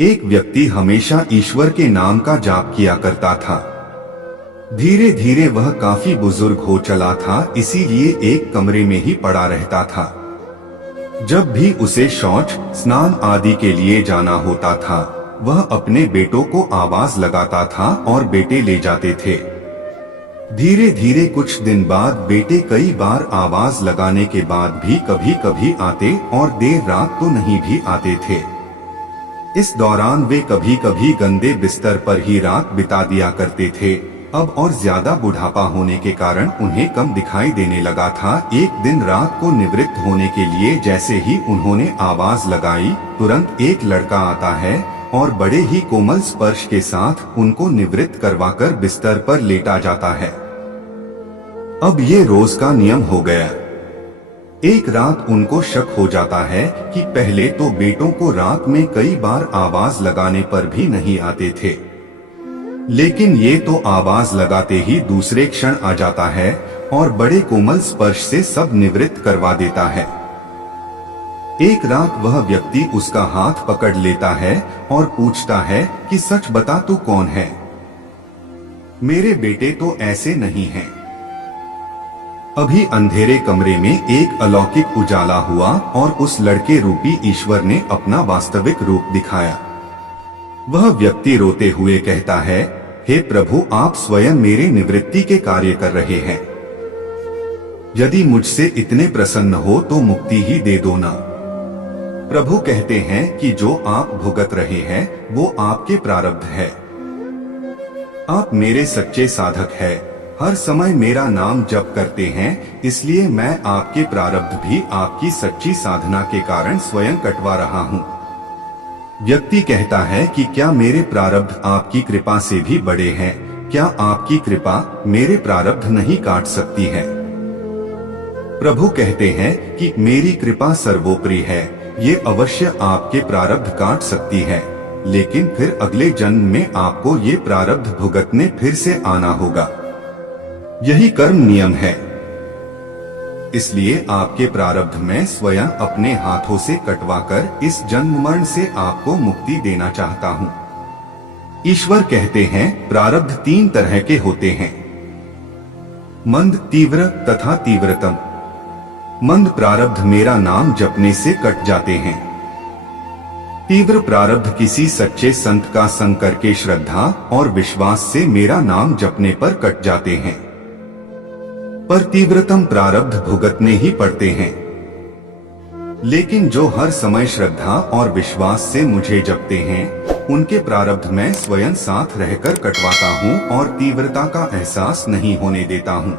एक व्यक्ति हमेशा ईश्वर के नाम का जाप किया करता था। धीरे धीरे वह काफी बुजुर्ग हो चला था, इसीलिए एक कमरे में ही पड़ा रहता था। जब भी उसे शौच, स्नान आदि के लिए जाना होता था, वह अपने बेटों को आवाज लगाता था और बेटे ले जाते थे। धीरे धीरे कुछ दिन बाद बेटे कई बार आवाज लगाने के बाद भी कभी कभी आते और देर रात तो नहीं भी आते थे। इस दौरान वे कभी कभी गंदे बिस्तर पर ही रात बिता दिया करते थे। अब और ज्यादा बुढ़ापा होने के कारण उन्हें कम दिखाई देने लगा था। एक दिन रात को निवृत्त होने के लिए जैसे ही उन्होंने आवाज लगाई, तुरंत एक लड़का आता है और बड़े ही कोमल स्पर्श के साथ उनको निवृत्त करवाकर बिस्तर पर लेटा जाता है। अब ये रोज का नियम हो गया। एक रात उनको शक हो जाता है कि पहले तो बेटों को रात में कई बार आवाज लगाने पर भी नहीं आते थे, लेकिन ये तो आवाज लगाते ही दूसरे क्षण आ जाता है और बड़े कोमल स्पर्श से सब निवृत्त करवा देता है। एक रात वह व्यक्ति उसका हाथ पकड़ लेता है और पूछता है कि सच बता तू कौन है? मेरे बेटे तो ऐसे नहीं हैं। अभी अंधेरे कमरे में एक अलौकिक उजाला हुआ और उस लड़के रूपी ईश्वर ने अपना वास्तविक रूप दिखाया। वह व्यक्ति रोते हुए कहता है, हे प्रभु, आप स्वयं मेरे निवृत्ति के कार्य कर रहे हैं। यदि मुझसे इतने प्रसन्न हो तो मुक्ति ही दे दो ना। प्रभु कहते हैं कि जो आप भुगत रहे हैं वो आपके प्रारब्ध है। आप मेरे सच्चे साधक हैं, हर समय मेरा नाम जप करते हैं, इसलिए मैं आपके प्रारब्ध भी आपकी सच्ची साधना के कारण स्वयं कटवा रहा हूँ। व्यक्ति कहता है कि क्या मेरे प्रारब्ध आपकी कृपा से भी बड़े हैं? क्या आपकी कृपा मेरे प्रारब्ध नहीं काट सकती है? प्रभु कहते हैं कि मेरी कृपा सर्वोपरि है, ये अवश्य आपके प्रारब्ध काट सकती है, लेकिन फिर अगले जन्म में आपको ये प्रारब्ध भुगतने फिर से आना होगा। यही कर्म नियम है। इसलिए आपके प्रारब्ध में स्वयं अपने हाथों से कटवाकर इस जन्म मरण से आपको मुक्ति देना चाहता हूँ। ईश्वर कहते हैं प्रारब्ध तीन तरह के होते हैं, मंद, तीव्र तथा तीव्रतम। मंद प्रारब्ध मेरा नाम जपने से कट जाते हैं। तीव्र प्रारब्ध किसी सच्चे संत का संग करके श्रद्धा और विश्वास से मेरा नाम जपने पर कट जाते हैं। पर तीव्रतम प्रारब्ध भुगतने ही पड़ते हैं। लेकिन जो हर समय श्रद्धा और विश्वास से मुझे जपते हैं, उनके प्रारब्ध मैं स्वयं साथ रहकर कटवाता हूँ और तीव्रता का एहसास नहीं होने देता हूँ।